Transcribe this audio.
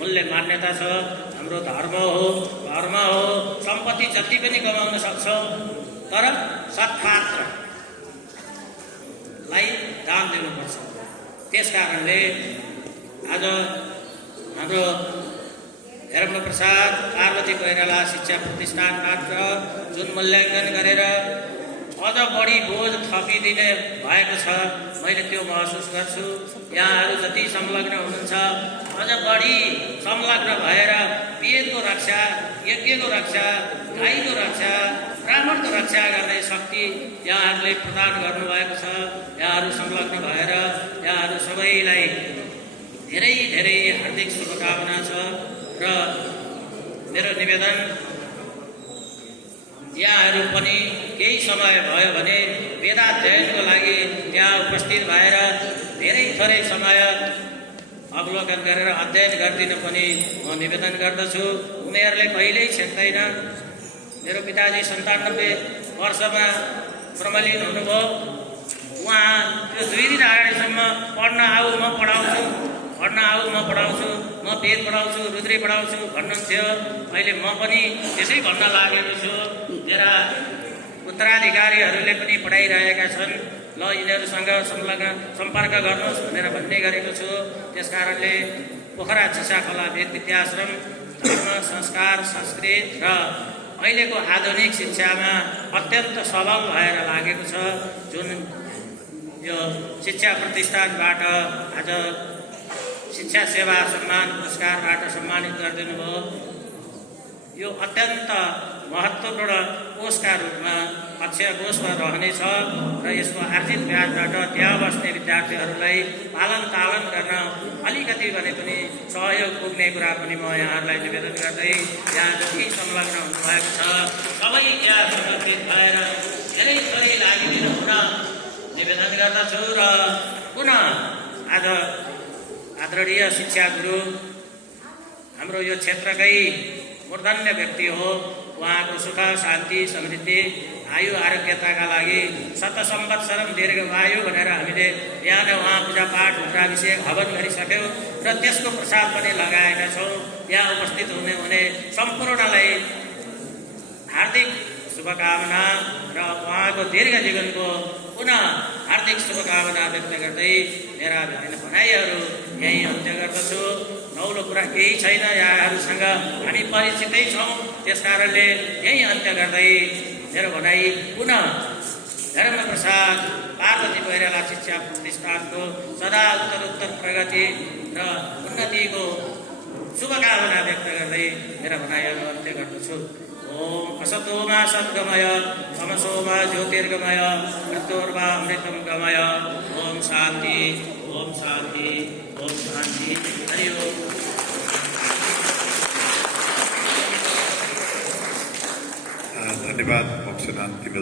मूल्य मान्यता छ। हाम्रो धर्म हो, सम्पत्ति जति पनि कमाउन सक्छौँ, तर सत्पात्रलाई दान दिनुपर्छ। त्यसकारणले आज हाम्रो धर्मप्रसाद पार्वती कोइराला शिक्षा प्रतिष्ठानबाट जुन मूल्याङ्कन गरेर अझ बढी बोझ थपिदिने भएको छ, मैले त्यो महसुस गर्छु। यहाँहरू जति संलग्न हुनुहुन्छ, अझ बढी संलग्न भएर वेदको रक्षा, यज्ञको रक्षा, गाईको रक्षा, ब्राह्मणको रक्षा गर्ने शक्ति यहाँहरूले प्रदान गर्नुभएको छ। यहाँहरू संलग्न भएर यहाँहरू सबैलाई धेरै धेरै हार्दिक शुभकामना छ। र मेरो निवेदन, यहाँहरू पनि केही समय भयो भने वेदाध्ययनको लागि त्यहाँ उपस्थित भएर धेरै थोरै समय अवलोकन गरेर अध्ययन गरिदिन पनि म निवेदन गर्दछु। उमेरले कहिल्यै छेक्दैन। मेरो पिताजी 97 वर्षमा प्रमलिन हुनुभयो। उहाँ त्यो 2 दिन अगाडिसम्म पढ्न आऊ म पढाउँछु, म वेद पढाउँछु, रुद्री पढाउँछु भन्नुहुन्थ्यो। अहिले म पनि त्यसै भन्न लागेको छु। मेरा उत्तराधिकारीहरूले पनि पढाइरहेका छन्, ल यिनीहरूसँग सम्पर्क गर्नुहोस् भनेर भन्ने गरेको छु। त्यसकारणले पोखरा चिसाखोला वेद विद्याश्रम धर्म, संस्कार, संस्कृत र अहिलेको आधुनिक शिक्षामा अत्यन्त सबल भएर लागेको छ। जुन यो शिक्षा प्रतिष्ठानबाट आज शिक्षा सेवा सम्मान पुरस्कारबाट सम्मानित गरिदिनु भयो, यो अत्यन्त महत्त्वपूर्ण कोषका रूपमा अक्षय कोषमा रहनेछ र यसको आर्थिक ब्याजबाट त्यहाँ बस्ने विद्यार्थीहरूलाई पालन तालन गर्न अलिकति भने पनि सहयोग पुग्ने कुरा पनि म यहाँहरूलाई निवेदन गर्दै, यहाँ जति संलग्न हुनुभएको छ सबै यहाँ समर्पित भएर धेरै थोरै लागिदिनु हुन निवेदन गर्दछु। र पुनः आज आदरणीय शिक्षा गुरु, हाम्रो यो क्षेत्रकै मूर्धन्य व्यक्ति हो, उहाँको सुख शान्ति समृद्धि आयु आरोग्यताका लागि 100 संवत्सरम दीर्घायु भनेर हामीले बिहान उहाँ पूजापाठ रुद्राभिषेक हवन गरिसक्यौँ र त्यसको प्रसाद पनि लगाएका छौँ। यहाँ उपस्थित हुने सम्पूर्णलाई हार्दिक शुभकामना र उहाँको दीर्घ जीवनको पुनः हार्दिक शुभकामना व्यक्त गर्दै मेरा भनाइहरू यही अन्त्य गर्दछु। नौलो कुरा केही छैन, यहाँहरूसँग हामी परिचितै छौँ। त्यसकारणले यही अन्त्य गर्दै मेरो भनाइ पुनः धर्मप्रसाद पार्वती कोइराला शिक्षा प्रतिष्ठानको सदा उत्तरोत्तर प्रगति र उन्नतिको शुभकामना व्यक्त गर्दै मेरा भनाइहरू अन्त्य गर्दछु। ओम असतो मा सद्गमय, तमसो मा ज्योतिर्गमय, मृत्योर्मा अमृतं गमय। ओम शान्ति, ओम शान्ति, ओम शान्ति। हरि ओम। धन्यवाद मोक्षदान तिमिल।